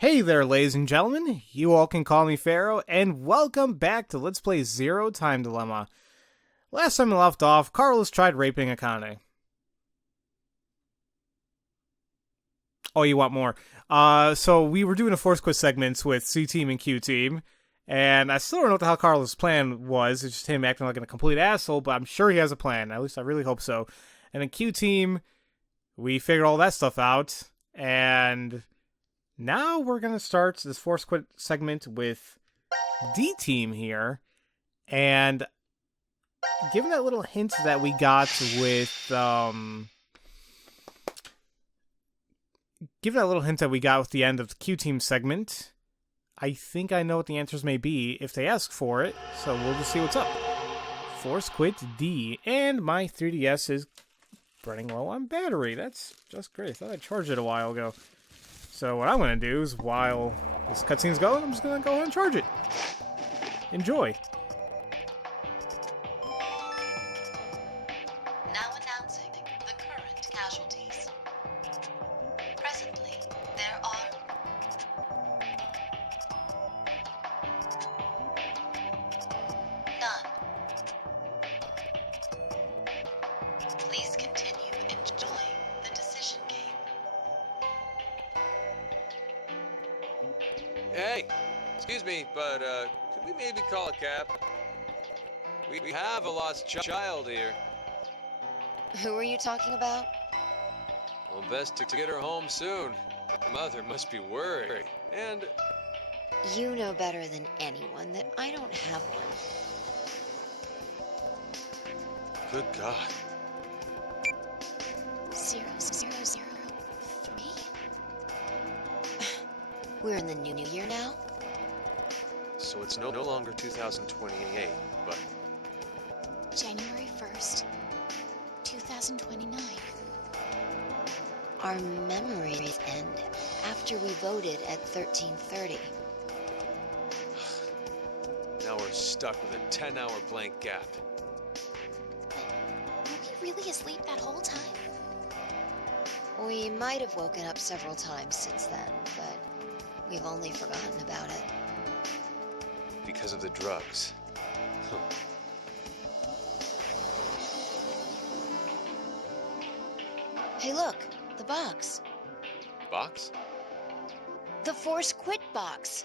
Hey there, ladies and gentlemen. You all can call me Pharaoh, and welcome back to Let's Play Zero Time Dilemma. Last time we left off, Carlos tried raping Akane. Oh, you want more? So we were doing a Force Quit segments with C-Team and Q-Team, and I still don't know what the hell Carlos' plan was. It's just him acting like a complete asshole, but I'm sure he has a plan. At least I really hope so. And then Q-Team, we figured all that stuff out, and now we're going to start this Force Quit segment with D-Team here, and given that little hint that we got with, the end of the Q-Team segment, I think I know what the answers may be if they ask for it, so we'll just see what's up. Force Quit D, and my 3DS is running low on battery. That's just great. I thought I charged it a while ago. So what I'm going to do is, while this cutscene's going, I'm just going to go ahead and charge it. Enjoy. Now announcing the current casualties. Presently, there are none. Please continue enjoying the decision game. Hey, excuse me, but could we maybe call a cab? We have a lost child here. Who are you talking about? Well, best to get her home soon. Her mother must be worried. And You know better than anyone that I don't have one. good God, 0003? We're in the new year now? so it's no longer 2028, but January 1st, 2029. Our memories end after we voted at 1330. now we're stuck with a 10-hour blank gap. Were we really asleep that whole time? We might have woken up several times since then, but we've only forgotten about it. Because of the drugs. Hey look, the box. Box? The Force Quit box.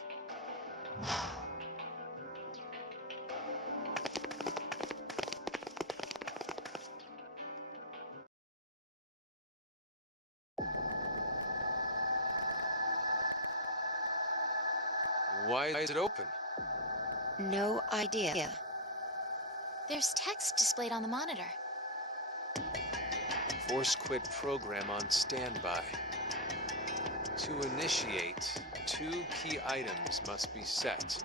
Why is it open? No idea. There's text displayed on the monitor. Force Quit program on standby. To initiate, 2 key items must be set.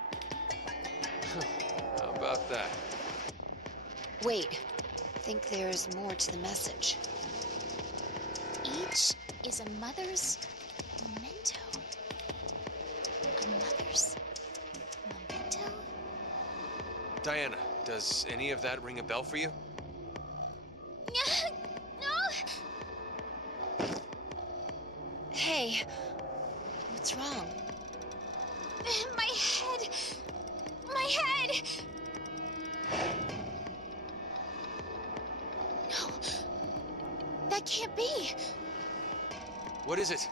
How about that? Wait, think there's more to the message. Each is a mother's memento. A mother's memento? Diana, does any of that ring a bell for you? No! Hey, what's wrong? My head! My head! No. That can't be. What is it?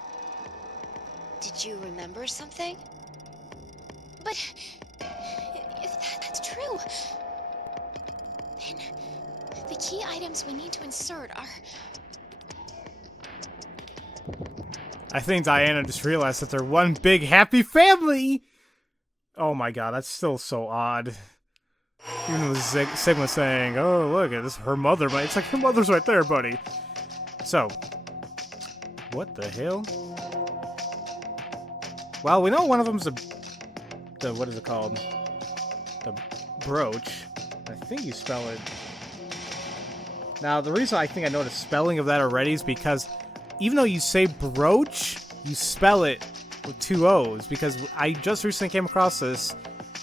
Did you remember something? But if that's true, then the key items we need to insert are... I think Diana just realized that they're one big happy family! Oh my god, that's still so odd. Even with Sigma saying, oh look, this her mother, but it's like, her mother's right there, buddy. So, what the hell? Well, we know one of them's the what is it called? The brooch. I think you spell it. Now, the reason I think I know the spelling of that already is because even though you say brooch, you spell it with 2 O's, because I just recently came across this,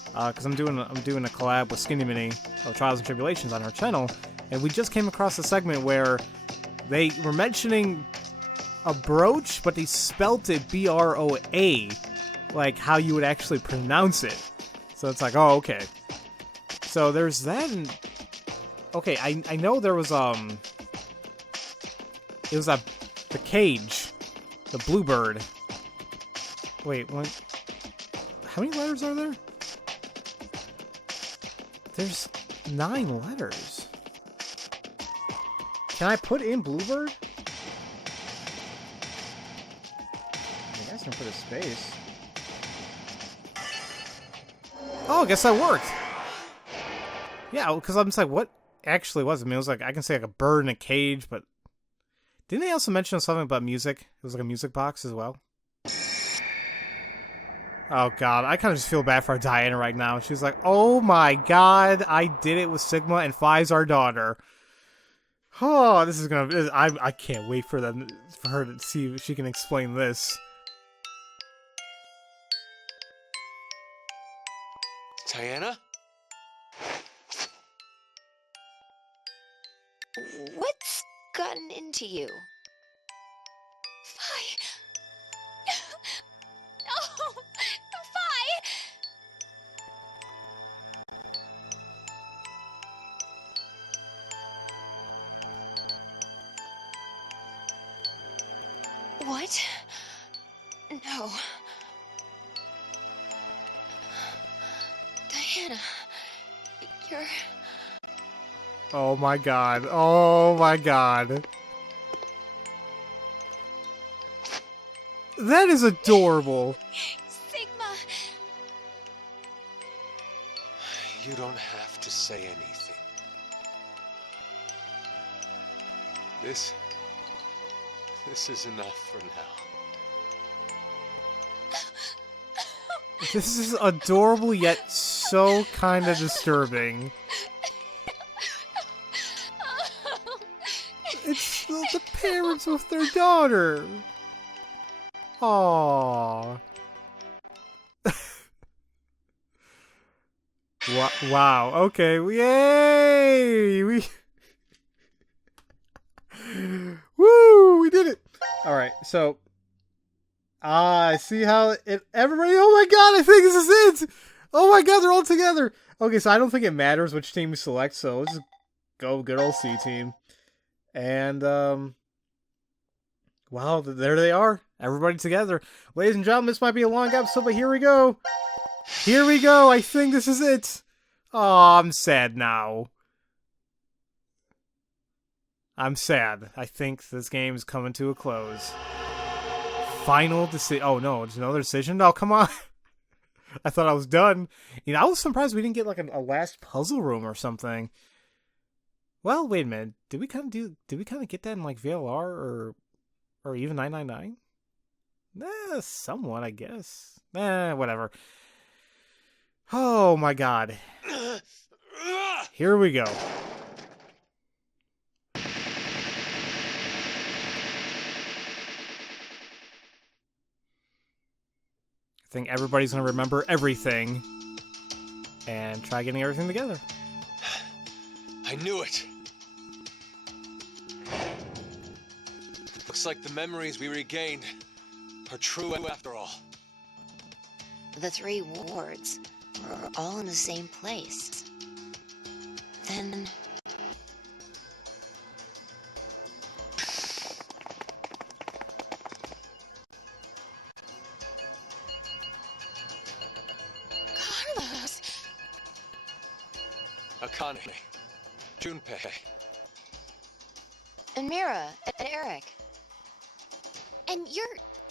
because I'm doing a collab with Skinny Mini of Trials and Tribulations on her channel, and we just came across a segment where they were mentioning a brooch, but they spelt it B-R-O-A, like how you would actually pronounce it. So it's like, oh, okay. So there's that. Okay, I know there was it was the cage, the bluebird. Wait, what? How many letters are there? There's 9 letters. Can I put in bluebird? I guess I can put a space. Oh, I guess that worked. Yeah, because I'm just like, what actually was it? I mean, it was like, I can say like a bird in a cage, but didn't they also mention something about music? It was like a music box as well. Oh god, I kind of just feel bad for Diana right now. She's like, oh my god, I did it with Sigma and Phi's our daughter. Oh, this is gonna... I can't wait for her to see if she can explain this. Diana? What's gotten into you? Phi! Oh, Phi! What? No. Diana, you're... Oh my god. Oh my god. That is adorable. Sigma! You don't have to say anything. This is enough for now. This is adorable yet so kind of disturbing. It's the parents with their daughter. Aww. Wow. Okay. Yay! Woo! We did it. All right. So, I see how it. Everybody. Oh my god! I think this is it. Oh my god! They're all together. Okay. So I don't think it matters which team we select. So let's just go good old C team. And wow, there they are. Everybody together. Ladies and gentlemen, this might be a long episode, but here we go. Here we go. I think this is it. Oh, I'm sad now. I'm sad. I think this game is coming to a close. Final decision. Oh, no. There's another decision? Oh, come on. I thought I was done. You know, I was surprised we didn't get like a last puzzle room or something. Well, wait a minute. Did we kind of get that in like VLR or even 999? Somewhat, I guess. Whatever. Oh my god. Here we go. I think everybody's gonna remember everything and try getting everything together. I knew it. Looks like the memories we regained are true after all. The 3 wards are all in the same place. Then... Carlos! Akane, Junpei, And Mira, and Eric. And you're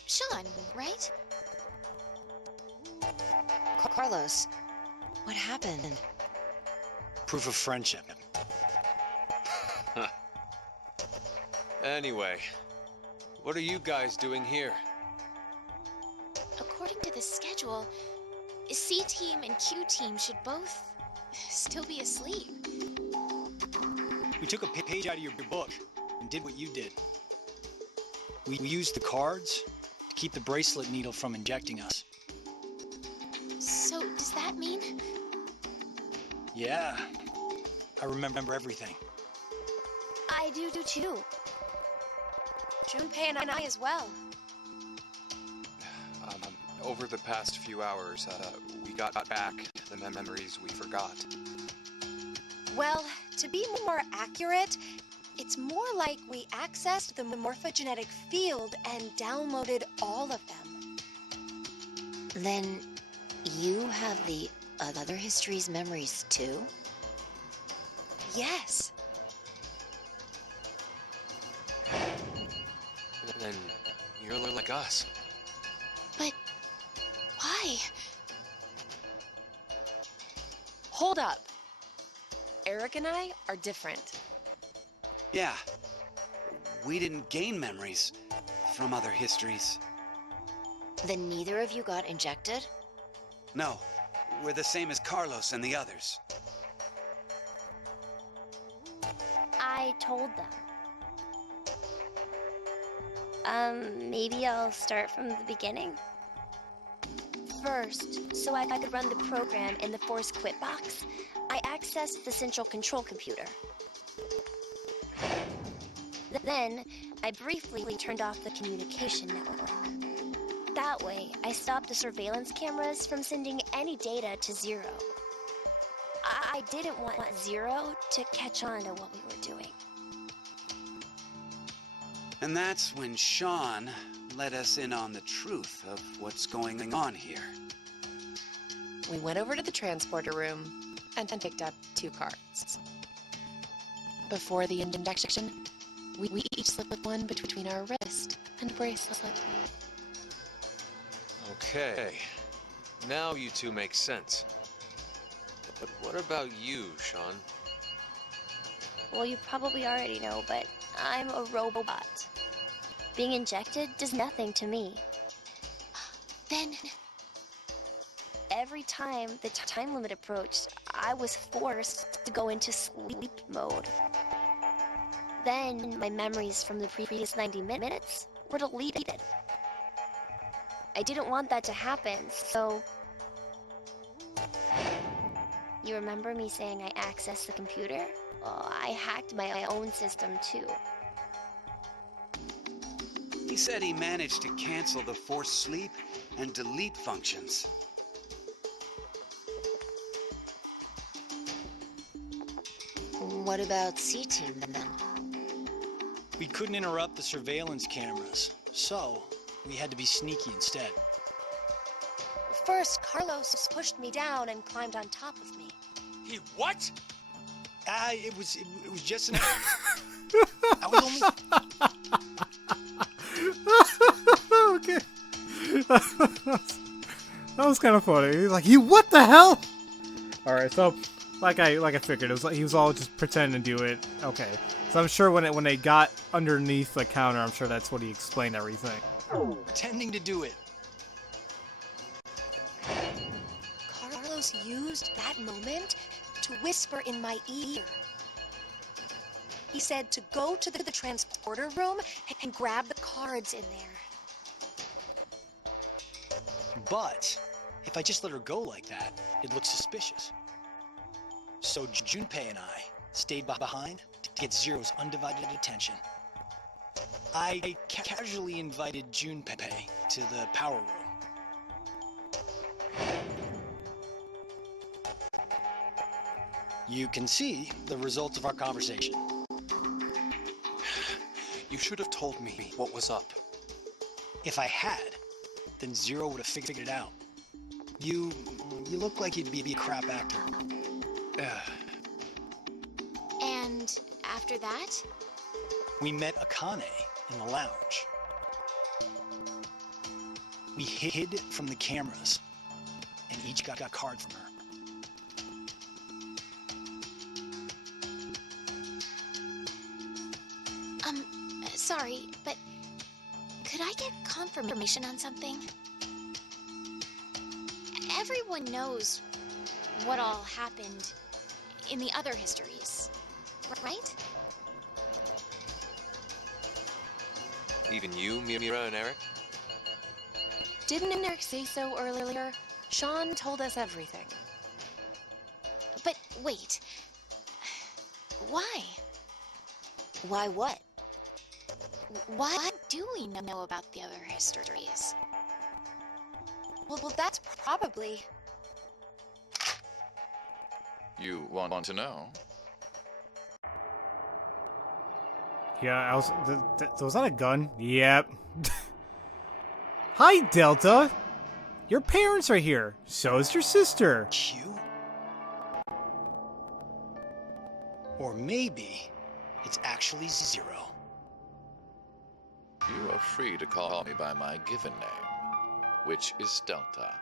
Sean, right? Carlos, what happened? Proof of friendship. Anyway, what are you guys doing here? According to the schedule, C team and Q team should both still be asleep. We took a page out of your book and did what you did. We used the cards to keep the bracelet needle from injecting us. So, does that mean? Yeah, I remember everything. I do too. Junpei and I as well. Over the past few hours, we got back the memories we forgot. Well, to be more accurate, it's more like we accessed the morphogenetic field and downloaded all of them. Then you have the other history's memories too? Yes. Then you're like us. But why? Hold up. Eric and I are different. Yeah. We didn't gain memories from other histories. Then neither of you got injected? No. We're the same as Carlos and the others. I told them. Maybe I'll start from the beginning? First, so I could run the program in the Force Quit box, I accessed the central control computer. Then, I briefly turned off the communication network. That way, I stopped the surveillance cameras from sending any data to Zero. I didn't want Zero to catch on to what we were doing. And that's when Sean let us in on the truth of what's going on here. We went over to the transporter room and picked up 2 cards. Before the injection, we each slipped one between our wrist and bracelet. Okay. Now you two make sense. But what about you, Sean? Well, you probably already know, but I'm a robot. Being injected does nothing to me. Then, every time the time limit approached, I was forced to go into sleep mode. Then, my memories from the previous 90 minutes were deleted. I didn't want that to happen, so... You remember me saying I accessed the computer? Well, I hacked my own system too. He said he managed to cancel the force sleep and delete functions. What about C-Team then? We couldn't interrupt the surveillance cameras, so we had to be sneaky instead. First, Carlos pushed me down and climbed on top of me. He what? It was just an... I was only... Okay. That was kind of funny. He's like, "You what the hell?" All right, so like I figured, it was like he was all just pretending to do it. Okay, so I'm sure when they got underneath the counter, I'm sure that's what he explained everything. pretending to do it. Carlos used that moment to whisper in my ear. He said to go to the transporter room and grab the cards in there. But if I just let her go like that, it looks suspicious. So Junpei and I stayed behind to get Zero's undivided attention. I casually invited Junpei to the power room. You can see the results of our conversation. You should have told me what was up. If I had, then Zero would have figured it out. You look like you'd be a crap actor. And after that? We met Akane in the lounge. We hid from the cameras and each got a card from her. Sorry, but could I get confirmation on something? Everyone knows what all happened in the other histories, right? Even you, Mira and Eric? Didn't Eric say so earlier? Sean told us everything. But wait. Why? Why what? What do we know about the other histories? Well, that's probably... You want to know? Yeah, was that a gun? Yep. Hi, Delta. Your parents are here. So is your sister. Q? Or maybe it's actually Zero. You are free to call me by my given name, which is Delta.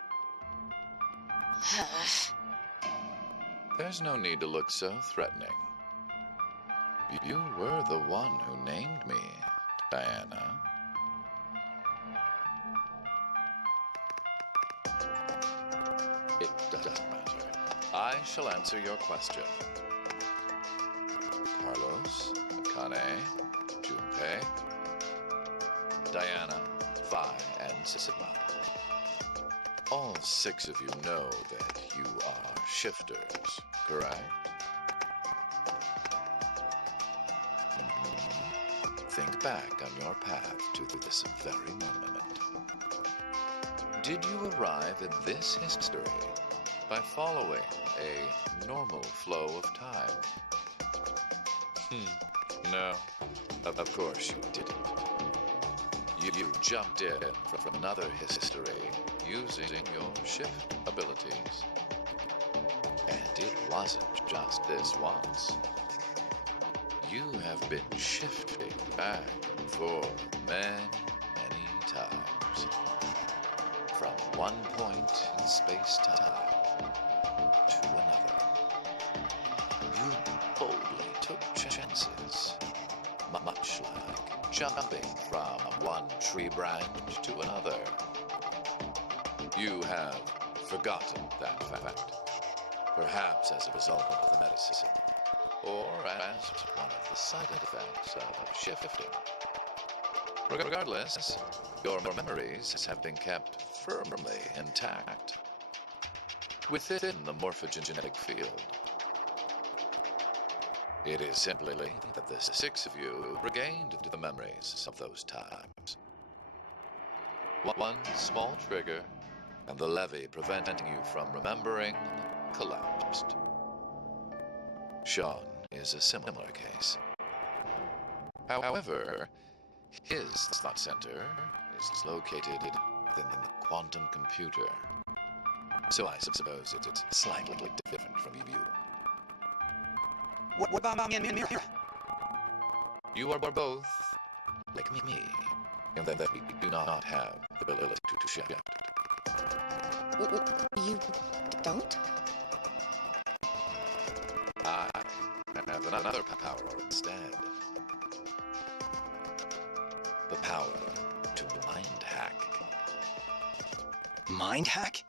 There's no need to look so threatening. You were the one who named me, Diana. It doesn't matter. I shall answer your question. Carlos, Kane, Junpei, Diana, Phi, and Sigma. All 6 of you know that you are shifters, correct? Think back on your path to this very moment. Did you arrive at this history by following a normal flow of time? No, of course you didn't. You jumped in from another history using your shift abilities. And it wasn't just this once. You have been shifting back for many times. From one point in space-time to another. You boldly took chances, much like jumping from one tree branch to another. You have forgotten that fact, perhaps as a result of the medicine, or as one of the side effects of shifting. Regardless, your memories have been kept firmly intact within the morphogenetic field. It is simply that the 6 of you regained the memories of those times. One small trigger, and the levee preventing you from remembering collapsed. Sean is a similar case. However, his thought center is located within the quantum computer. So I suppose it's slightly different from you. What about me and Mira? You are both like me, in that we do not have the ability to shift. You don't? I have another power instead. The power to mind hack. Mind hack?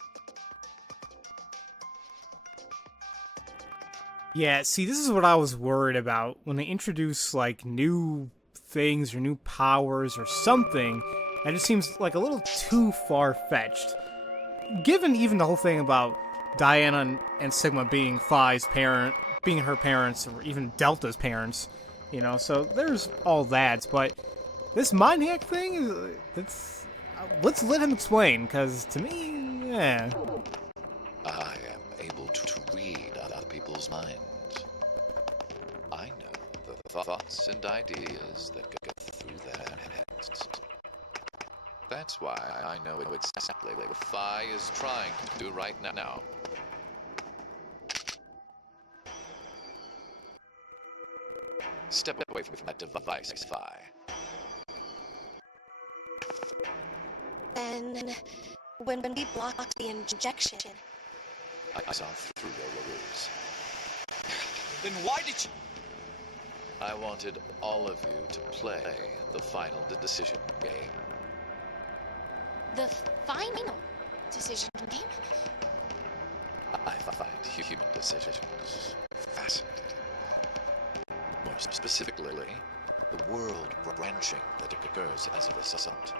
Yeah, see, this is what I was worried about when they introduce, like, new things or new powers or something. That just seems like a little too far-fetched. Given even the whole thing about Diana and Sigma being Phi's parent, being her parents, or even Delta's parents, you know, so there's all that, but this mind hack thing, it's... let's let him explain, because to me, yeah... I am able to read other people's minds. I know the thoughts and ideas that go through their heads. That's why I know exactly what Phi is trying to do right now. Step away from that device, Phi. Then, when we blocked the injection... I saw through your ruse. Then why did you... I wanted all of you to play the final decision game. The final decision game? I find human decisions fascinating. More specifically, the world branching that occurs as a result.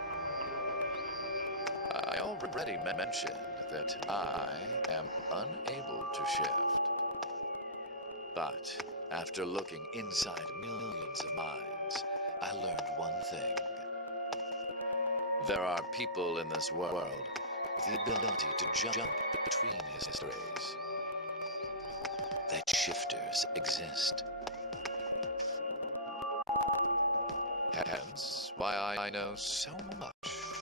I already mentioned that I am unable to shift. But after looking inside millions of minds, I learned one thing. There are people in this world the ability to jump between histories. That shifters exist. Hence, why I know so much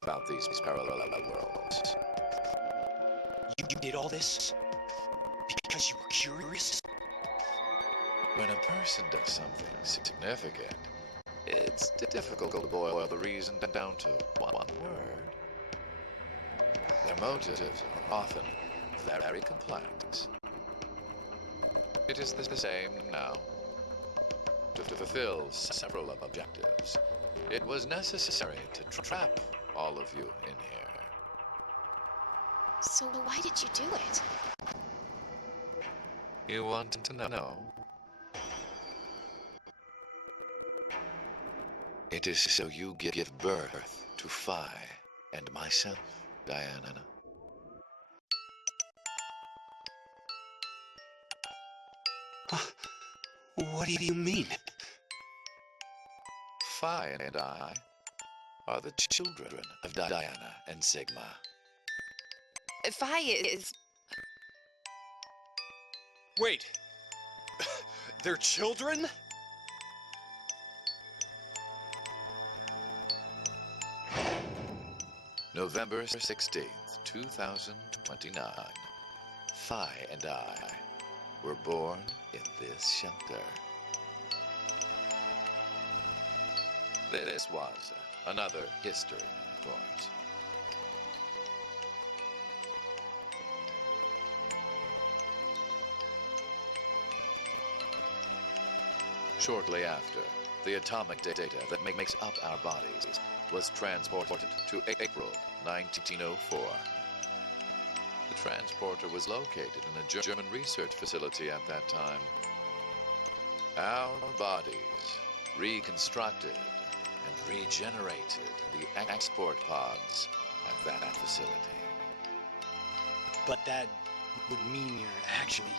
about these parallel worlds. You did all this because you were curious? When a person does something significant, it's difficult to boil the reason down to one word. Their motives are often very complex. It is the same now. To fulfill several objectives, it was necessary to trap all of you in here. So why did you do it? You want to know? It is so you give birth to Phi and myself, Diana. What do you mean? Phi and I are the children of Diana and Sigma. Phi is... Wait. They're children? November 16th, 2029. Phi and I were born in this shelter. This was another history, of course. Shortly after, the atomic data that makes up our bodies was transported to April 1904. The transporter was located in a German research facility at that time. Our bodies reconstructed and regenerated the export pods at that facility. But that would mean you're actually...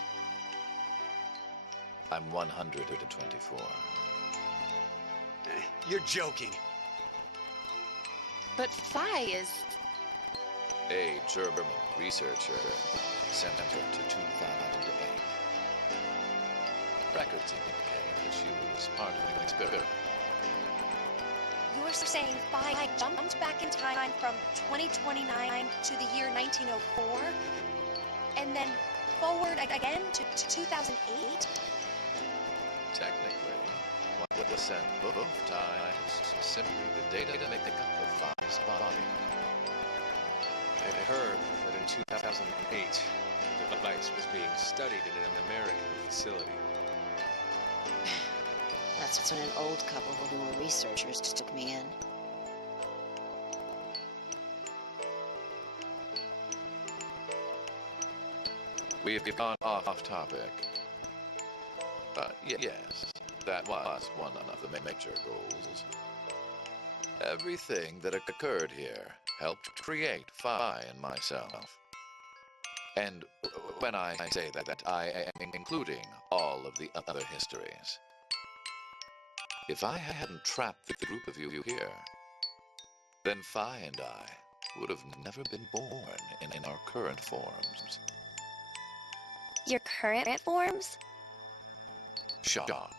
I'm 124. You're joking. But Phi is... A German researcher sent her to 2008. Records indicate that she was part of an experiment. You're saying Phi jumped back in time from 2029 to the year 1904? And then forward again to 2008? Technically, what was sent both times was simply the data to make up of Phi's body. I heard that in 2008, the device was being studied in an American facility. That's when an old couple who were researchers took me in. We've gone off topic. Yes, that was one of the major goals. Everything that occurred here helped create Phi and myself. And when I say that, I am including all of the other histories. If I hadn't trapped the group of you here, then Phi and I would have never been born in our current forms. Your current forms? Sean,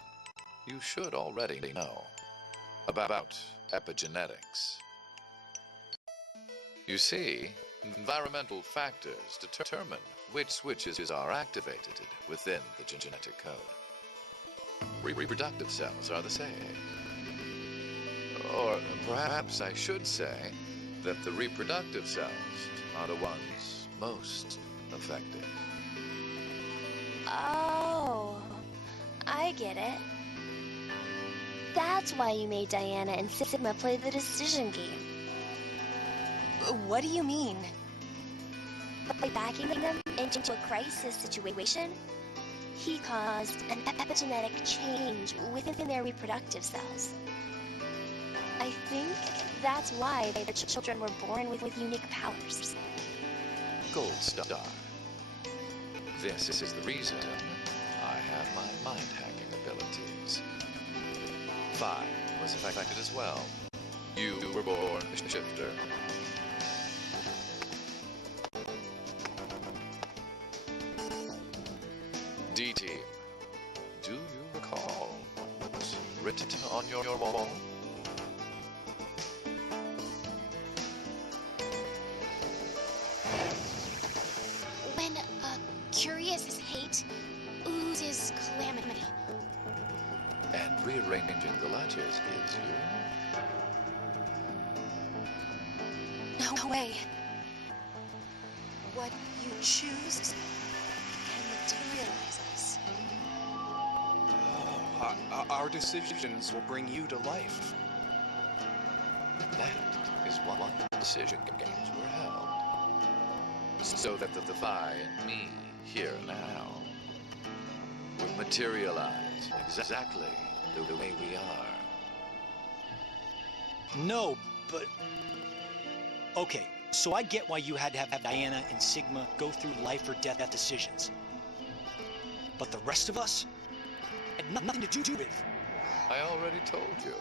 you should already know about epigenetics. You see, environmental factors determine which switches are activated within the genetic code. Reproductive cells are the same. Or perhaps I should say that the reproductive cells are the ones most affected. Oh, I get it. That's why you made Diana and Sigma play the decision game. What do you mean? By backing them into a crisis situation, he caused an epigenetic change within their reproductive cells. I think that's why their children were born with unique powers. Gold star. This is the reason I have my mind-hacking abilities. Phi was affected as well. You were born a shifter. written on your wall? When a curious hate oozes calamity. And rearranging the letters gives you... No way. What you choose can materialize us. Our decisions will bring you to life. That is why the decision games were held. So that the Vi and me, here now, would materialize exactly the way we are. No, but... Okay, so I get why you had to have Diana and Sigma go through life or death decisions. But the rest of us had nothing to do with. I already told you.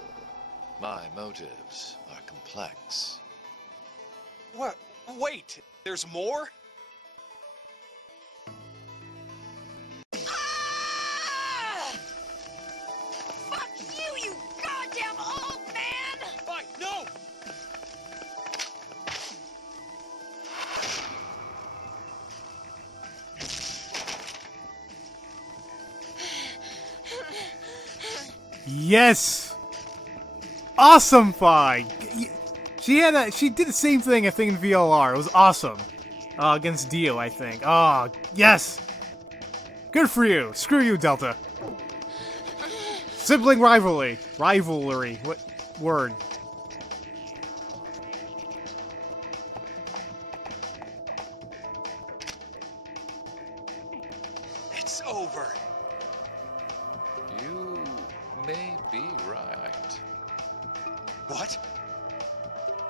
My motives are complex. What? Wait, there's more? Ah! Fuck you, you goddamn old man! Fine, no! Yes! Awesome fight! She did the same thing, I think, in VLR. It was awesome. Against Dio, I think. Oh, yes! Good for you. Screw you, Delta. Sibling rivalry. Rivalry. What word? It's over. You may be right. What?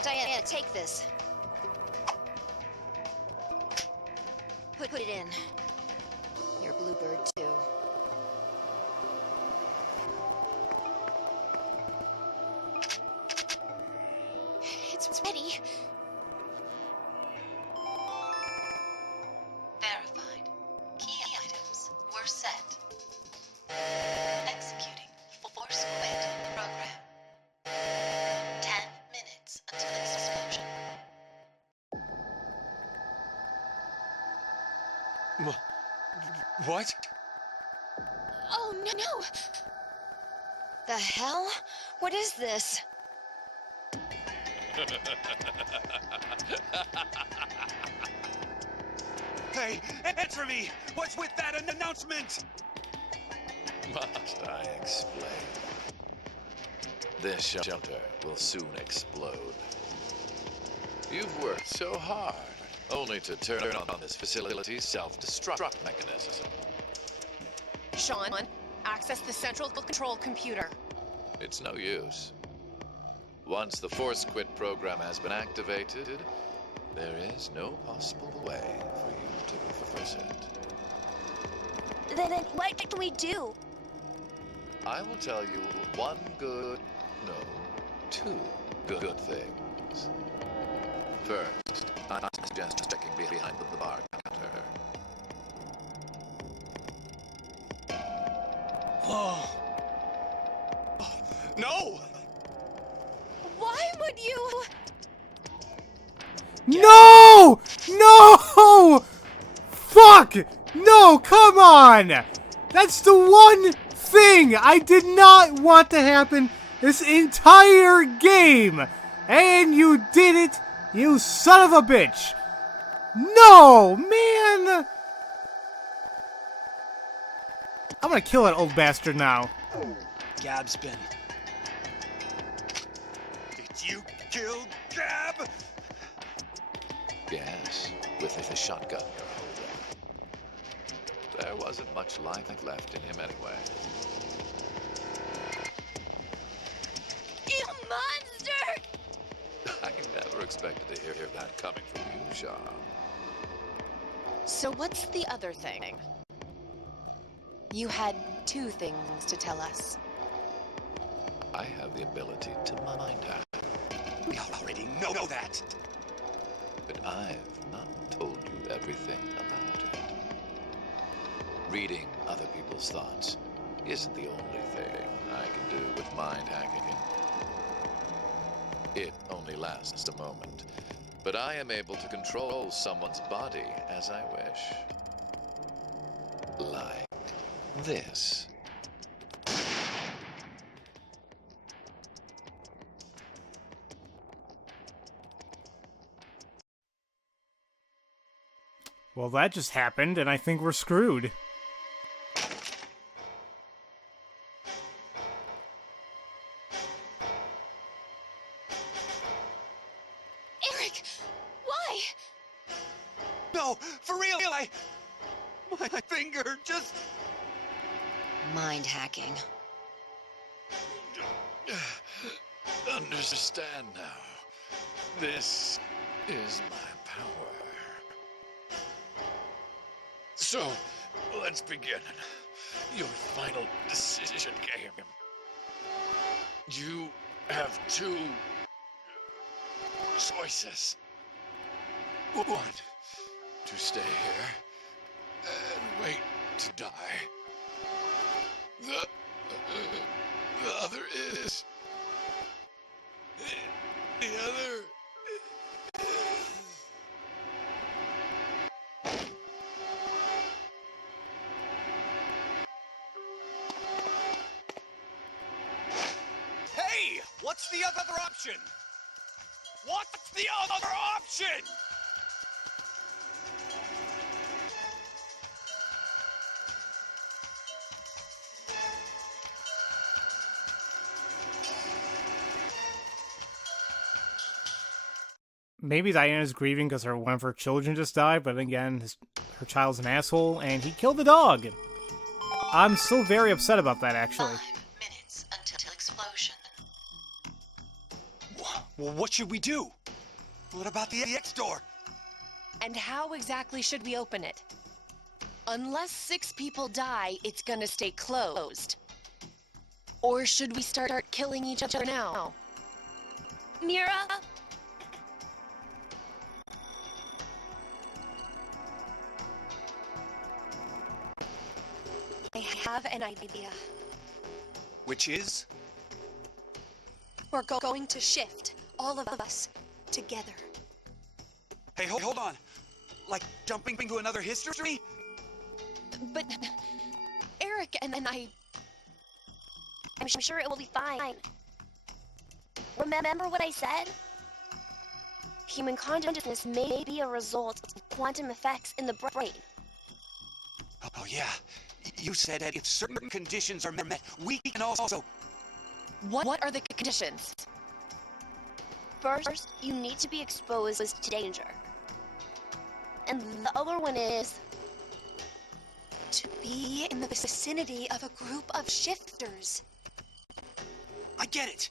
Diana, take this. Put it in. Your bluebird, too. It's ready. Verified. Key items were set. Executing force quit program. 10 minutes until explosion. What? Oh, no! The hell? What is this? Hey, answer me! What's with that announcement? Must I explain? This shelter will soon explode. You've worked so hard, only to turn on this facility's self-destruct mechanism. Sean, access the central control computer. It's no use. Once the force quit program has been activated, there is no possible way for you to reverse it. Then what can we do? I will tell you two good things. First, I suggest checking behind the bar counter. Oh. No! Why would you? No! No! Fuck! No, come on! That's the one thing I did not want to happen this entire game! And you did it, you son of a bitch! No, man! I'm gonna kill that old bastard now. Gab's-bin. Did you kill Gab? Yes, with the shotgun you're holding. There wasn't much life left in him anyway. You monster! I never expected to hear that coming from you, Sean. So what's the other thing? You had two things to tell us. I have the ability to mind hack, We already know that. but I've not told you everything about it. Reading other people's thoughts isn't the only thing I can do with mind hacking. It only lasts a moment, but I am able to control someone's body as I wish. Like this. Well, that just happened, and I think we're screwed. Eric, why? No, for real, my finger just... Mind hacking. Understand now. This is my power. So, let's begin. Your final decision game. You have two choices. One, to stay here and wait to die. The other is... The other... Hey! What's the other option? What's the other option? Maybe Diana's grieving because one of her children just died, but again, her child's an asshole, and he killed the dog. I'm still very upset about that, actually. 5 minutes until explosion. Well, what should we do? What about the X door? And how exactly should we open it? Unless 6 people die, it's gonna stay closed. Or should we start killing each other now? Mira? I have an idea. Which is? We're going to shift, all of us, together. Hey, hold on. Like jumping into another history? But Eric and I'm sure it will be fine. Remember what I said? Human consciousness may be a result of quantum effects in the brain. Oh, yeah. You said that if certain conditions are met, we can also... What are the conditions? First, you need to be exposed to danger. And the other one is... To be in the vicinity of a group of shifters. I get it.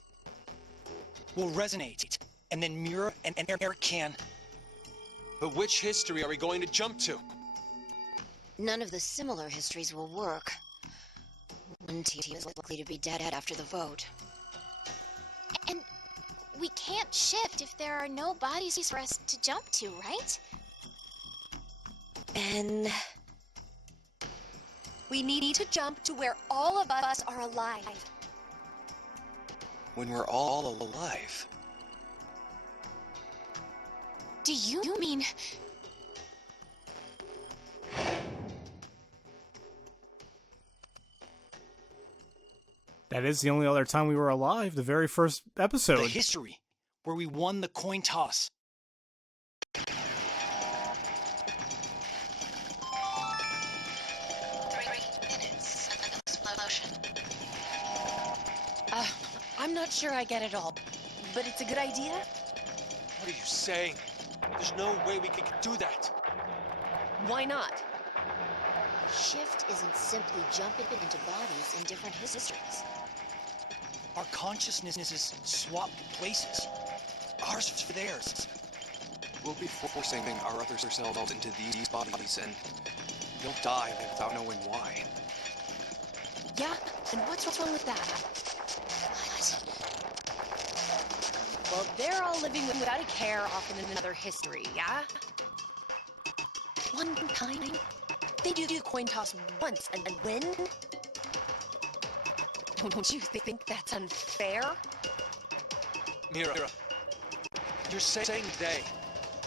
We'll resonate, and then Mira and Eric can... But which history are we going to jump to? None of the similar histories will work. One team is likely to be dead after the vote. And we can't shift if there are no bodies for us to jump to, right? Ben... We need to jump to where all of us are alive. When we're all alive. Do you mean... That is the only other time we were alive, the very first episode. The history, where we won the coin toss. 3 minutes until explosion. I'm not sure I get it all, but it's a good idea. What are you saying? There's no way we can do that. Why not? Shift isn't simply jumping into bodies in different histories. Our consciousnesses swap places. Ours for theirs. We'll be forcing our other selves into these bodies, and they'll die without knowing why. Yeah, and what's wrong with that? Well, they're all living without a care off in another history, yeah? One time, they do the coin toss once and win. Don't you think that's unfair? Mira, you're saying they,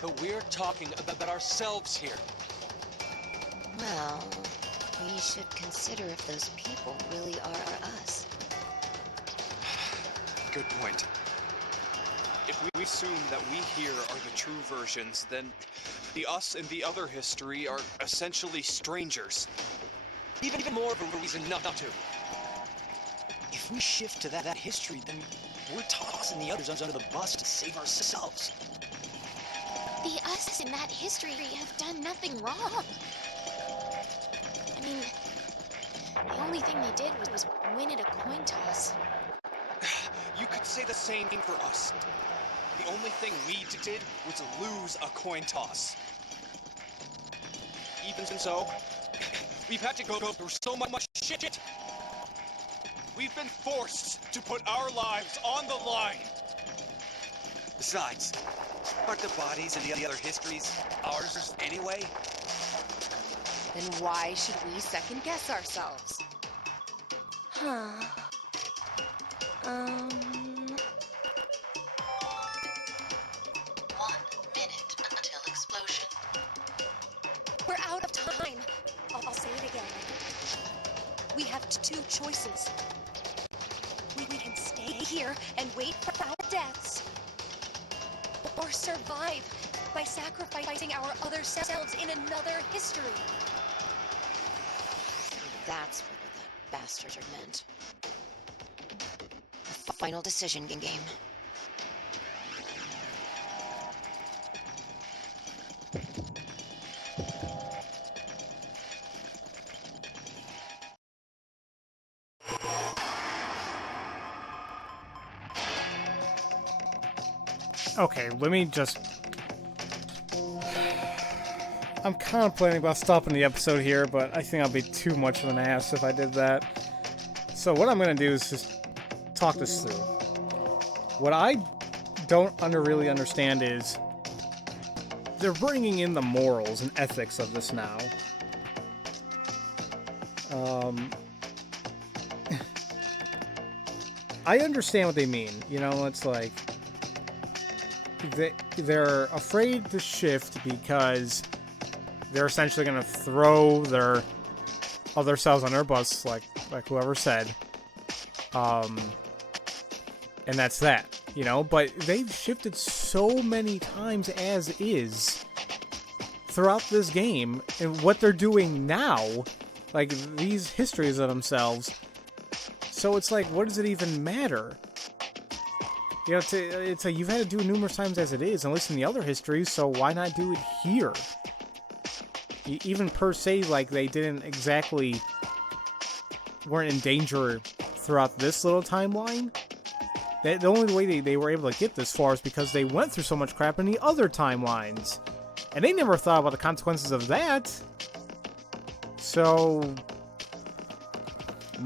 but we're talking about ourselves here. Well, we should consider if those people really are us. Good point. If we assume that we here are the true versions, then the us in the other history are essentially strangers. Even more of a reason not to. If we shift to that history, then we're tossing the others under the bus to save ourselves. The us in that history have done nothing wrong. I mean, the only thing they did was win at a coin toss. You could say the same thing for us. The only thing we did was lose a coin toss. Even so, we've had to go through so much shit. We've been forced to put our lives on the line. Besides, aren't the bodies and the other histories ours anyway? Then why should we second guess ourselves? Huh. 1 minute until explosion. We're out of time. I'll say it again. We have two choices. We can stay here and wait for our deaths, or survive by sacrificing our other selves in another history. That's what that bastards are meant. A final decision game. Okay, let me just... I'm contemplating about stopping the episode here, but I think I'll be too much of an ass if I did that. So what I'm going to do is just talk this through. What I don't really understand is they're bringing in the morals and ethics of this now. I understand what they mean. You know, it's like... They're afraid to shift because they're essentially going to throw their other selves on their bus, like whoever said. And that's that, you know? But they've shifted so many times as is throughout this game, and what they're doing now, like these histories of themselves. So it's like, what does it even matter? You know, it's like you've had to do it numerous times as it is, at least in the other histories, so why not do it here? Even per se, like, they didn't exactly... weren't in danger throughout this little timeline. The only way they were able to get this far is because they went through so much crap in the other timelines. And they never thought about the consequences of that. So...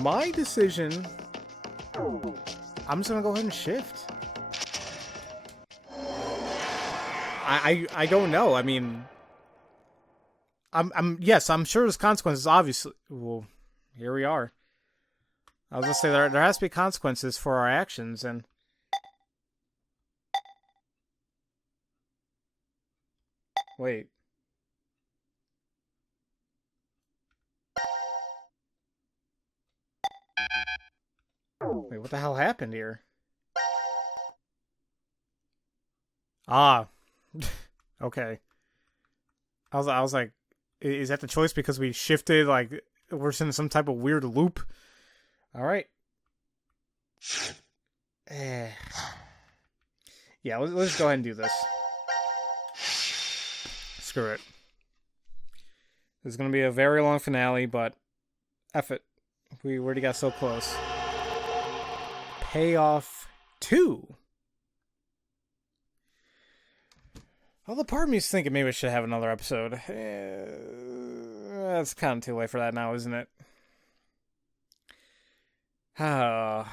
my decision... I'm just gonna go ahead and shift. I don't know. I mean, yes, I'm sure there's consequences. Obviously, well, here we are. I was gonna say there has to be consequences for our actions, and wait, what the hell happened here? Ah. Okay. I was like, is that the choice because we shifted, like, we're in some type of weird loop? Alright. Yeah, let's go ahead and do this. Screw it. This is going to be a very long finale, but F it. We already got so close. Payoff 2. Although part of me is thinking maybe I should have another episode. That's kind of too late for that now, isn't it? Damn,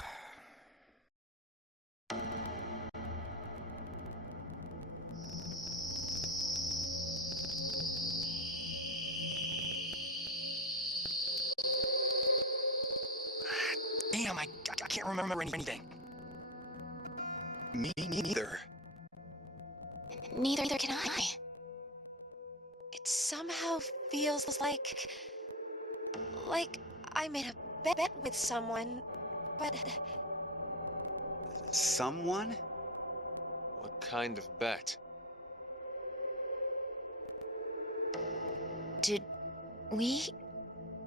I can't remember anything. Me neither. Neither can I. It somehow feels like I made a bet with someone, but Someone? What kind of bet? Did we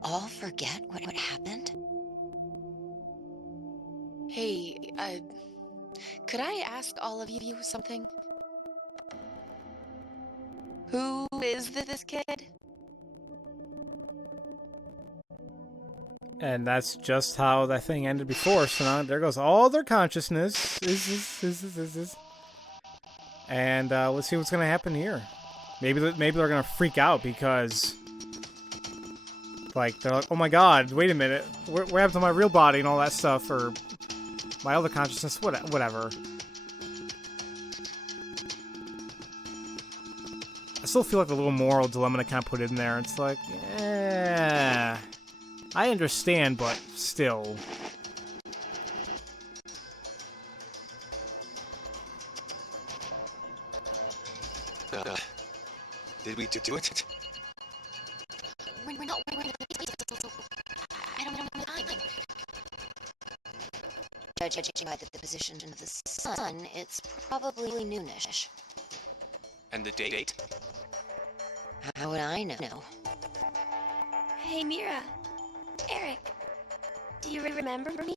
all forget what happened? Hey, could I ask all of you something? Who is this kid? And that's just how that thing ended before. So now there goes all their consciousness. And let's see what's gonna happen here. Maybe they're gonna freak out because, like, they're like, oh my god, wait a minute, what happened to my real body and all that stuff, or my other consciousness, whatever. I still feel like the little moral dilemma I kind of put in there. It's like, yeah, I understand, but still. Did we do it? We're not. I don't know the time. Judging by the position of the sun, it's probably noonish. And the date? How would I know? Hey, Mira. Eric. Do you remember me?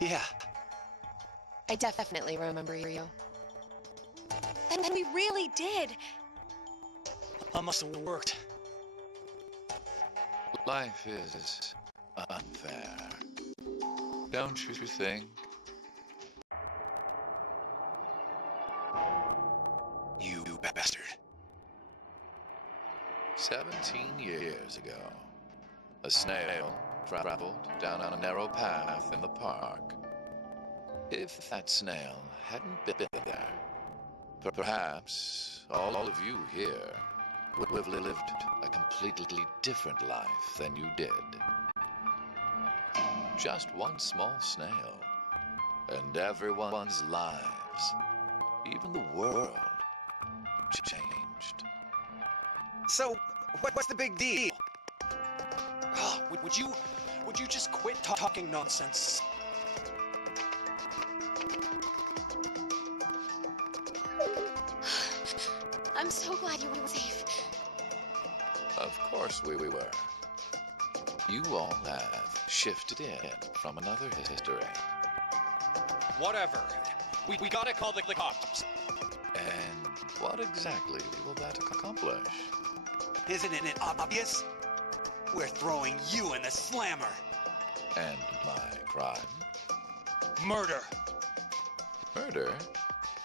Yeah. I definitely remember you. and we really did. That must have worked. Life is unfair. Don't you think? You bastard. 17 years ago, a snail traveled down on a narrow path in the park. If that snail hadn't been there, perhaps all of you here would have lived a completely different life than you did. Just one small snail, and everyone's lives, even the world, changed. So, what's the big deal? Oh, would you just quit talking nonsense? I'm so glad you were safe. Of course we were. You all have shifted in from another history. Whatever. We gotta call the cops. And what exactly will that accomplish? Isn't it obvious? We're throwing you in the slammer. And my crime? Murder. Murder?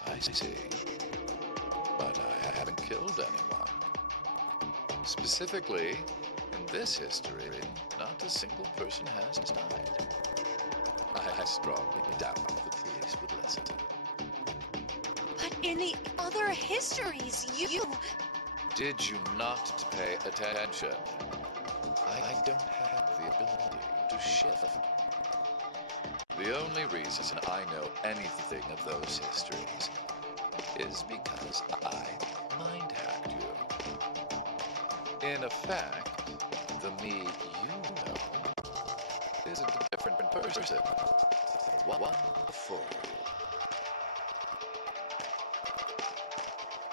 I see. But I haven't killed anyone. Specifically, in this history, not a single person has died. I strongly doubt the police would listen. But in the other histories, you... Did you not pay attention? I don't have the ability to shift. The only reason I know anything of those histories is because I mind-hacked you. In effect, the me you know is a different person. One before you.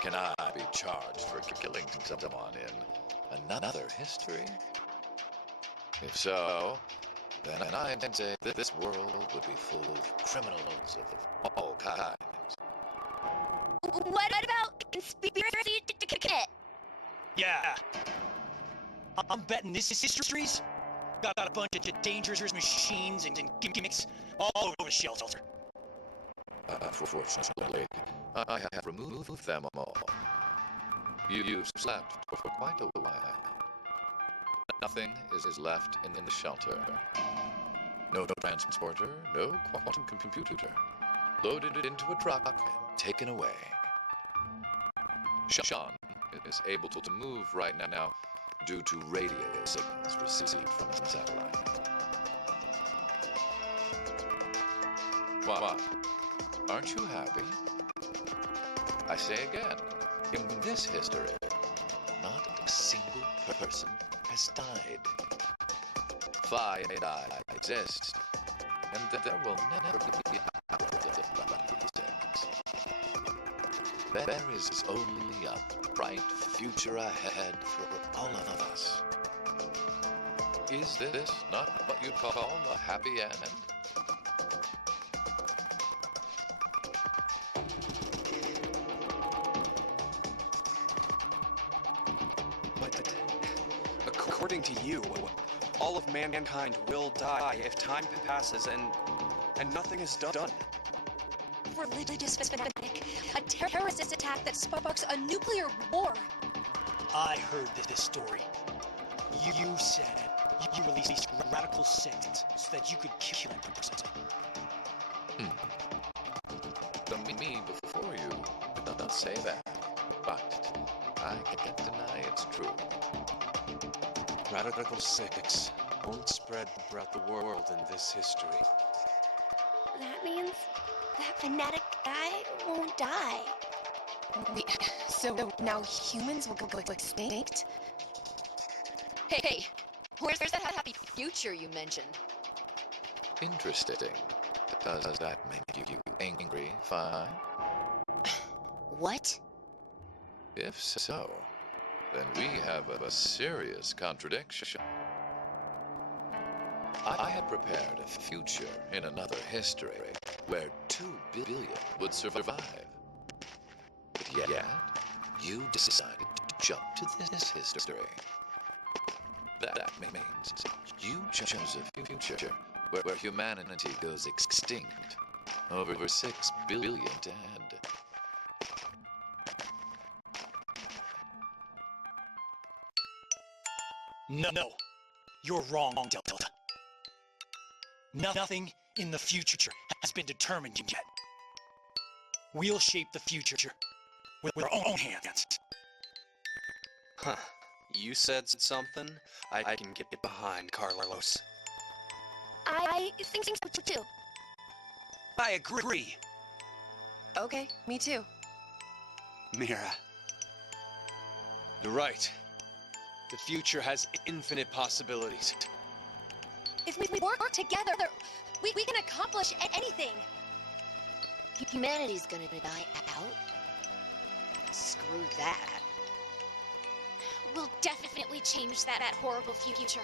Can I be charged for killing someone in another history? If so, then I can say that this world would be full of criminals of all kinds. What about conspiracy to commit? Yeah. I'm betting this history's got a bunch of dangerous machines and gimmicks all over the shelter. Fortunately, I have removed them all. You've slept for quite a while. Nothing is left in the shelter. No transporter, no quantum computer. Loaded into a truck and taken away. Sean is able to move right now due to radio signals received from his satellite. What? Aren't you happy? I say again, in this history, not a single person has died. Phi and I exist, and there will never be a There is only a bright future ahead for all of us. Is this not what you call a happy end? But according to you, all of mankind will die if time passes and nothing is done. Religious fanatic, a terrorist attack that sparks a nuclear war. I heard this story. You said you released radical sects so that you could kill that person. Me before you did not say that, but I can't deny it's true. Radical sects won't spread throughout the world in this history. That means that fanatic guy won't die. So now humans will go extinct? Hey, where's that happy future you mentioned? Interesting. Does that make you angry, Phi? What? If so, then we have a serious contradiction. I had prepared a future in another history where 2 billion would survive. But yet, you decided to jump to this history. That means you chose a future where humanity goes extinct over 6 billion dead. No, you're wrong, Delta. Nothing in the future has been determined yet. We'll shape the future with our own hands. Huh. You said something I can get behind, Carlos. I think so too. I agree. Okay, me too. Mira. You're right. The future has infinite possibilities. If we work together, we can accomplish anything. Humanity's gonna die out? Screw that. We'll definitely change that horrible future.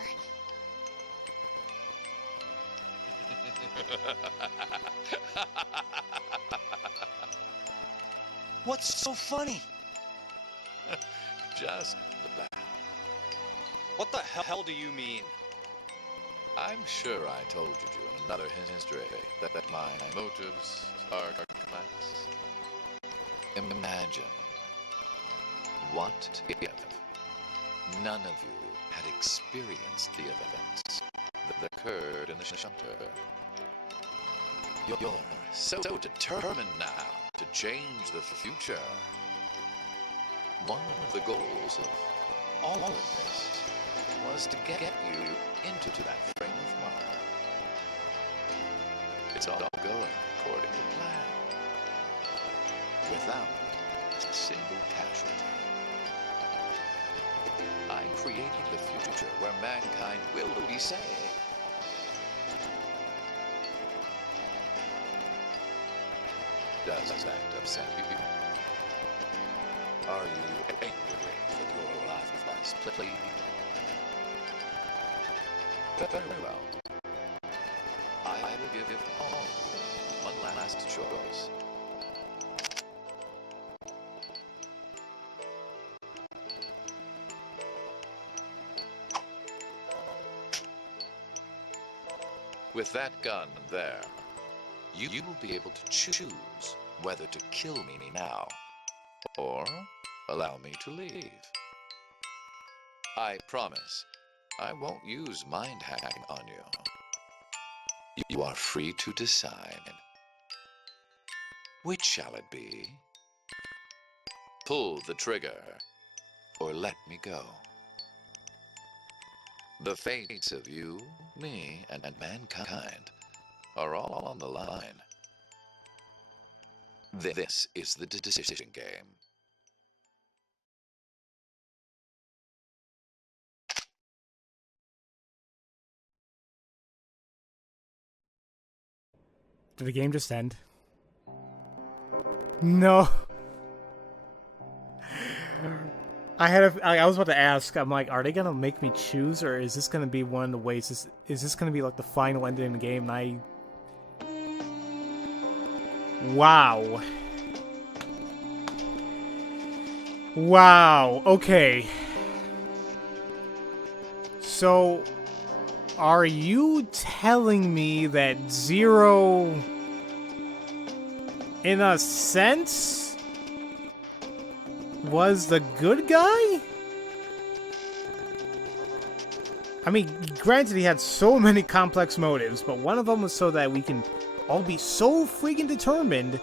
What's so funny? Just the laugh. What the hell do you mean? I'm sure I told you in another history that my motives are complex. Imagine what if none of you had experienced the events that occurred in the shelter. You're so determined now to change the future. One of the goals of all of this was to get you into that frame of mind. It's all going according to plan, without a single casualty. I created the future where mankind will be saved. Does that upset you? Are you angry that your life was played? Very well. I will give all one last choice. With that gun there, you will be able to choose whether to kill me now or allow me to leave. I promise I won't use mind hacking on you. You are free to decide. Which shall it be? Pull the trigger or let me go. The fates of you, me, and mankind are all on the line. This is the decision game. Did the game just end? No. I was about to ask, I'm like, are they gonna make me choose, or is this gonna be one of the ways, is this gonna be like the final ending in the game? And wow. Wow, okay. So, are you telling me that Zero, in a sense, was the good guy? I mean, granted, he had so many complex motives, but one of them was so that we can all be so freaking determined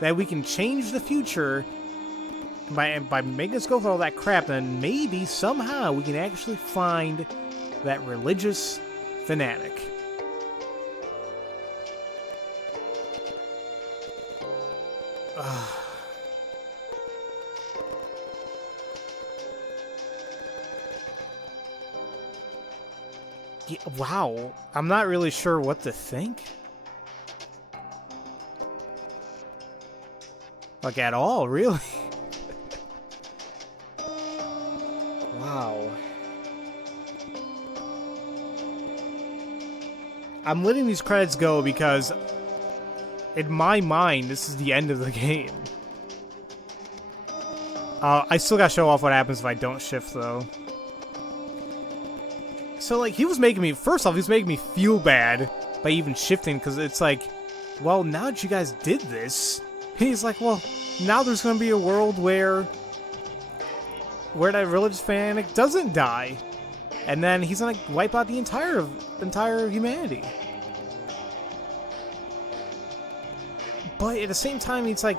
that we can change the future by making us go through all that crap, then maybe somehow we can actually find that religious fanatic. Yeah, wow, I'm not really sure what to think. Like, at all, really. Wow. I'm letting these credits go because, in my mind, this is the end of the game. I still gotta show off what happens if I don't shift, though. So, like, he was making me... First off, he was making me feel bad by even shifting, because it's like, well, now that you guys did this... He's like, well, now there's gonna be a world where that religious fanatic doesn't die. And then he's gonna wipe out the entire humanity. But at the same time, it's like...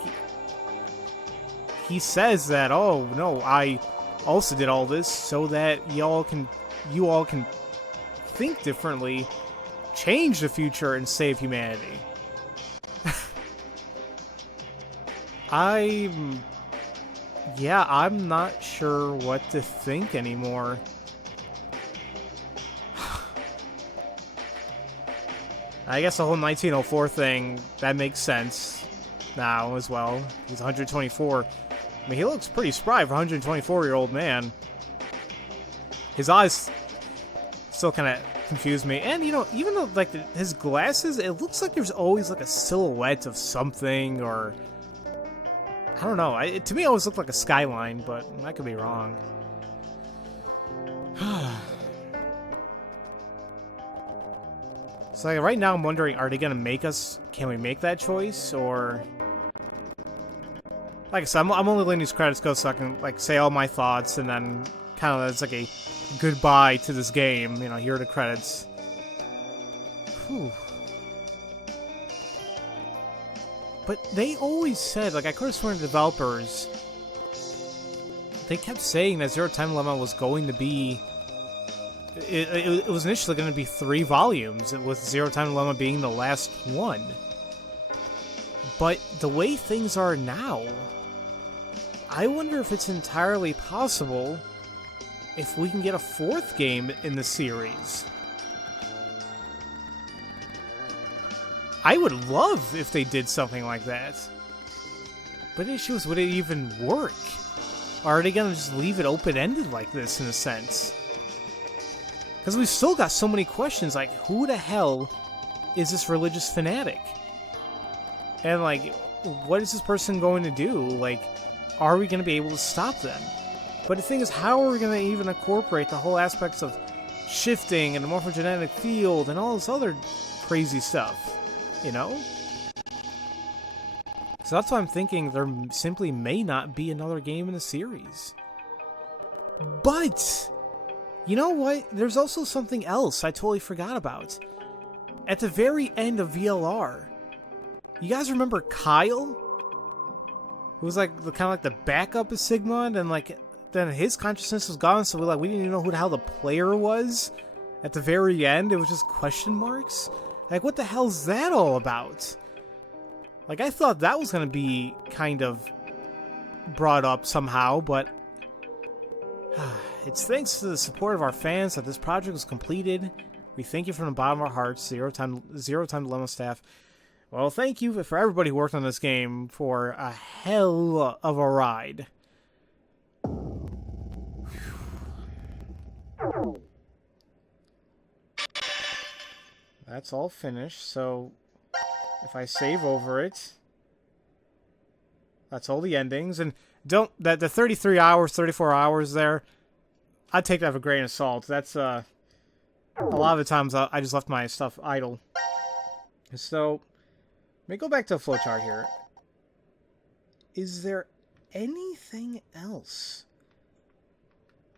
He says that, oh, no, I also did all this so that you all can think differently, change the future, and save humanity. I'm not sure what to think anymore. I guess the whole 1904 thing, that makes sense now as well. He's 124. I mean, he looks pretty spry for a 124-year-old man. His eyes still kind of confuse me. And, you know, even though, like, his glasses, it looks like there's always, like, a silhouette of something, or... I don't know. To me, it always looked like a skyline, but I could be wrong. So, like, right now I'm wondering, are they going to make us... Can we make that choice, or... Like I said, I'm only letting these credits go so I can, like, say all my thoughts, and then kind of, it's like a goodbye to this game. You know, here are the credits. Whew. But they always said, like, I could have sworn the developers, they kept saying that Zero Time Dilemma was going to be... It was initially going to be 3 volumes, with Zero Time Dilemma being the last one. But the way things are now, I wonder if it's entirely possible if we can get a 4th game in the series. I would love if they did something like that. But the issue is, would it even work? Or are they going to just leave it open-ended like this, in a sense? Because we've still got so many questions, like, who the hell is this religious fanatic? And, like, what is this person going to do? Like, are we going to be able to stop them? But the thing is, how are we going to even incorporate the whole aspects of shifting and the morphogenetic field and all this other crazy stuff? You know? So that's why I'm thinking there simply may not be another game in the series. But, you know what? There's also something else I totally forgot about. At the very end of VLR, you guys remember Kyle? Who was like kind of like the backup of Sigma, and then his consciousness was gone, so we didn't even know who the hell the player was. At the very end, it was just question marks. Like, what the hell's that all about? Like, I thought that was going to be kind of brought up somehow, but it's thanks to the support of our fans that this project was completed. We thank you from the bottom of our hearts, Zero Time Dilemma staff. Well, thank you for everybody who worked on this game for a hell of a ride. That's all finished, so if I save over it, that's all the endings. And don't, the 33 hours, 34 hours there, I'd take that with a grain of salt. That's, a lot of the times I just left my stuff idle. So, let me go back to the flowchart here. Is there anything else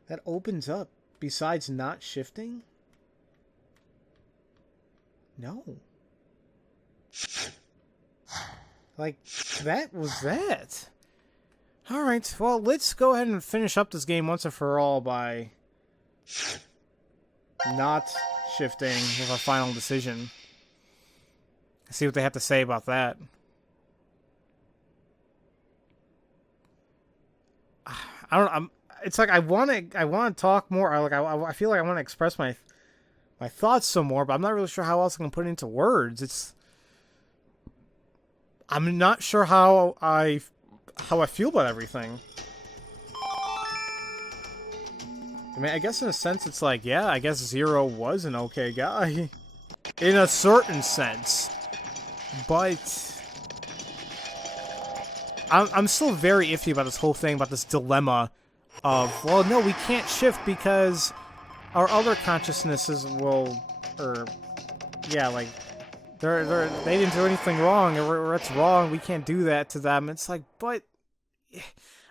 that opens up besides not shifting? No. Like, that was that. Alright, well, let's go ahead and finish up this game once and for all by not shifting with our final decision. See what they have to say about that. I don't know, it's like I want to talk more. I feel like I want to express my thoughts some more, but I'm not really sure how else I can put it into words. I'm not sure how I feel about everything. I mean, I guess in a sense it's like, yeah, I guess Zero was an okay guy. In a certain sense. But I'm still very iffy about this whole thing, about this dilemma of, well, no, we can't shift because our other consciousnesses will, or, yeah, like, they didn't do anything wrong, or it's wrong, we can't do that to them. It's like, but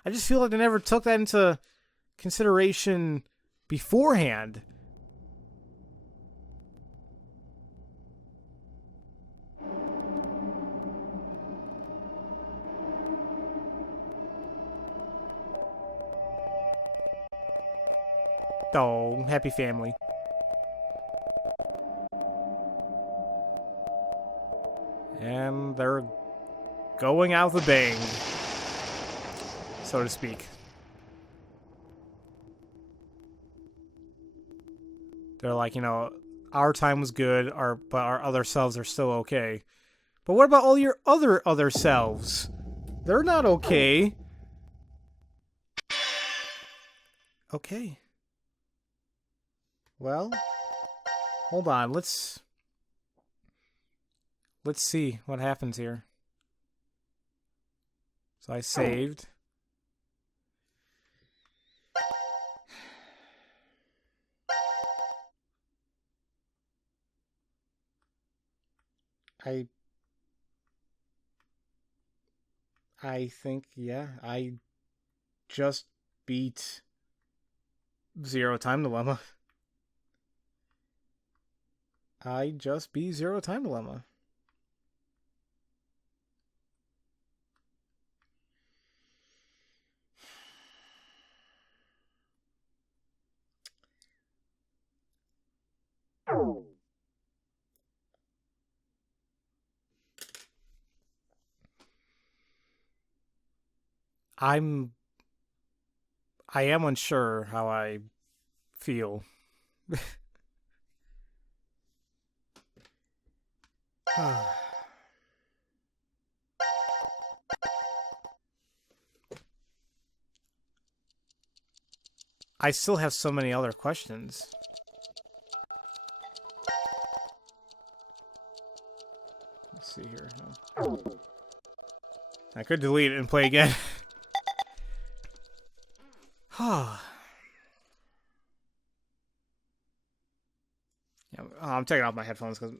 I just feel like they never took that into consideration beforehand. Oh, happy family. And they're going out with a bang, so to speak. They're like, you know, our time was good, but our other selves are still okay. But what about all your other selves? They're not okay. Okay. Well, hold on. Let's see what happens here. So I saved. I think, yeah, I just beat Zero Time Dilemma. I just beat Zero Time Dilemma. I am unsure how I feel. I still have so many other questions. Let's see here. No. I could delete it and play again. Yeah, I'm taking off my headphones because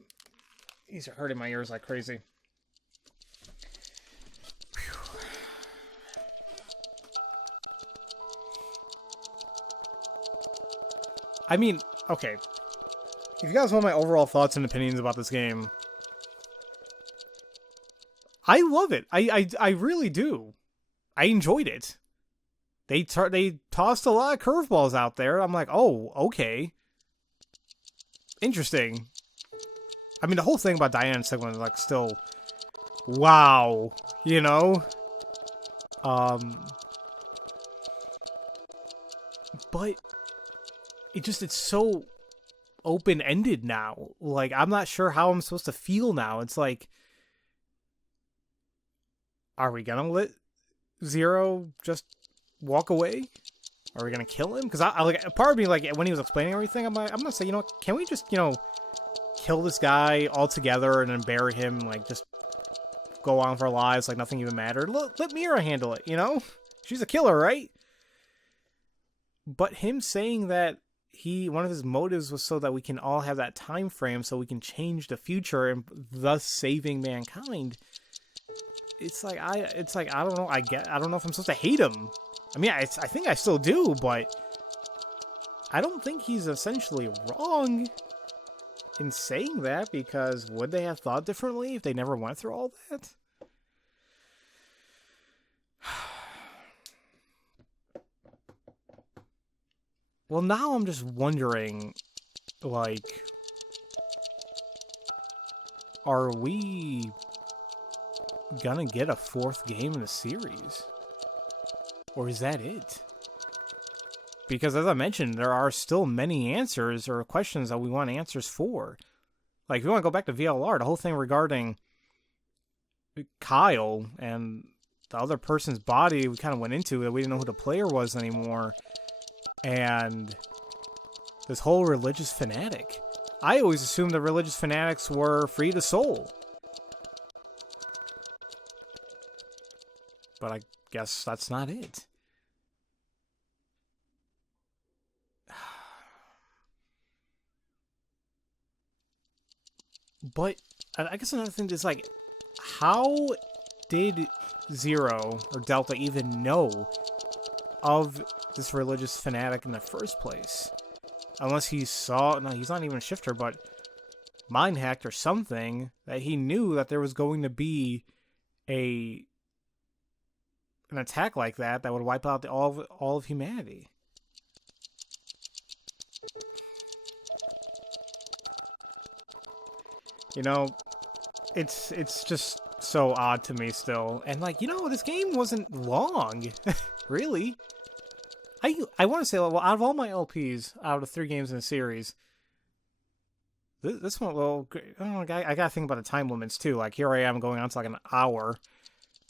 these are hurting my ears like crazy. Whew. I mean, okay. If you guys want my overall thoughts and opinions about this game, I love it. I really do. I enjoyed it. They tossed a lot of curveballs out there. I'm like, oh, okay. Interesting. I mean, the whole thing about Diana and Sigmund, like, still wow, you know? But it's so open-ended now. Like, I'm not sure how I'm supposed to feel now. It's like, are we gonna let Zero just walk away? Are we gonna kill him? Because I like, part of me, like, when he was explaining everything, I'm gonna say, you know what, can we just, kill this guy altogether and then bury him, like, just go on with our lives like nothing even mattered? Let Mira handle it, She's a killer, right? But him saying that one of his motives was so that we can all have that time frame so we can change the future and thus saving mankind. It's like, I don't know, I don't know if I'm supposed to hate him. I mean, I think I still do, but I don't think he's essentially wrong in saying that, because would they have thought differently if they never went through all that? Well, now I'm just wondering, like, are we gonna get a 4th game in the series? Or is that it? Because as I mentioned, there are still many answers or questions that we want answers for. Like, if you want to go back to VLR, the whole thing regarding Kyle and the other person's body we kind of went into, that we didn't know who the player was anymore. And this whole religious fanatic. I always assumed that religious fanatics were free to soul. But I guess that's not it. But I guess another thing is, like, how did Zero or Delta even know of this religious fanatic in the first place? Unless he saw, no, he's not even a shifter, but mind hacked or something, that he knew that there was going to be an attack like that would wipe out all of humanity. It's just so odd to me still. And, like, this game wasn't long. Really. I want to say, well, out of all my LPs, out of 3 games in the series, this one, well, I don't know, I gotta think about the time limits too. Like, here I am going on to like an hour.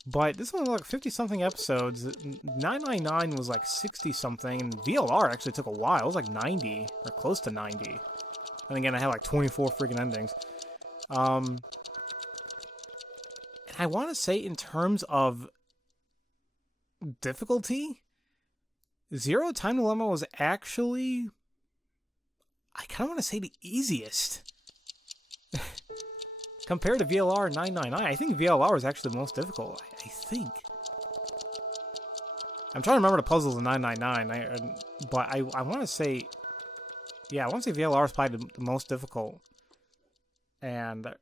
But this one was like 50-something episodes. 999 was like 60-something, and VLR actually took a while. It was like 90, or close to 90. And again, I had like 24 freaking endings. And I want to say, in terms of difficulty, Zero Time Dilemma was actually, I kind of want to say, the easiest. Compared to VLR 999, I think VLR was actually the most difficult. I think. I'm trying to remember the puzzles in 999, but I want to say, yeah, I want to say VLR is probably the most difficult. And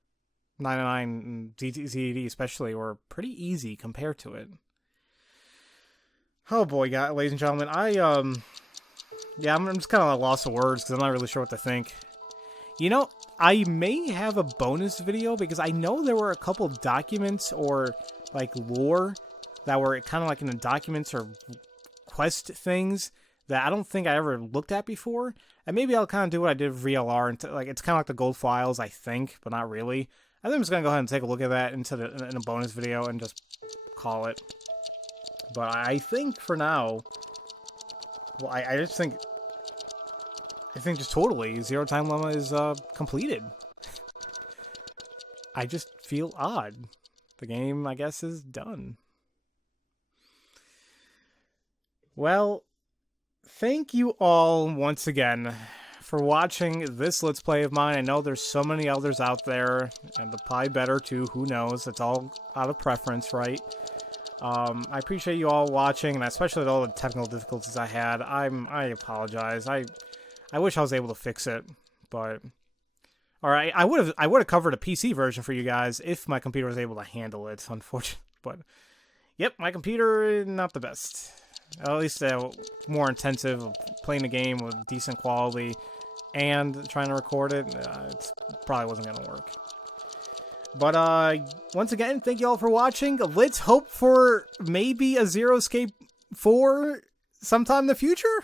999 and ZED especially were pretty easy compared to it. Oh boy, ladies and gentlemen, I'm just kind of at a loss of words because I'm not really sure what to think. I may have a bonus video because I know there were a couple documents or like lore that were kind of like in the documents or quest things that I don't think I ever looked at before. And maybe I'll kind of do what I did with VLR, and like, it's kind of like the gold files, I think, but not really. I think I'm just gonna go ahead and take a look at that in a bonus video and just call it. But I think for now, well, I think just totally Zero Time Dilemma is completed. I just feel odd. The game, I guess, is done. Well, thank you all once again for watching this Let's Play of mine. I know there's so many others out there, and they're probably better too. Who knows? It's all out of preference, right? I appreciate you all watching, and especially with all the technical difficulties I had. I apologize. I wish I was able to fix it, but alright, I would have covered a PC version for you guys if my computer was able to handle it, unfortunately. But yep, my computer not the best. At least more intensive, playing the game with decent quality and trying to record it. It probably wasn't gonna work. But once again, thank you all for watching. Let's hope for maybe a Zero Escape 4 sometime in the future.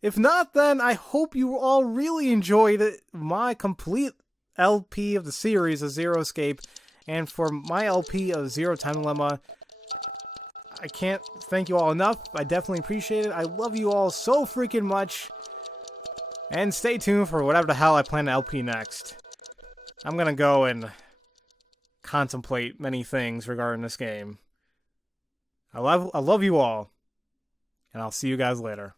If not, then I hope you all really enjoyed my complete LP of the series of Zero Escape, and for my LP of Zero Time Dilemma. I can't thank you all enough. I definitely appreciate it. I love you all so freaking much. And stay tuned for whatever the hell I plan to LP next. I'm gonna go and contemplate many things regarding this game. I love you all. And I'll see you guys later.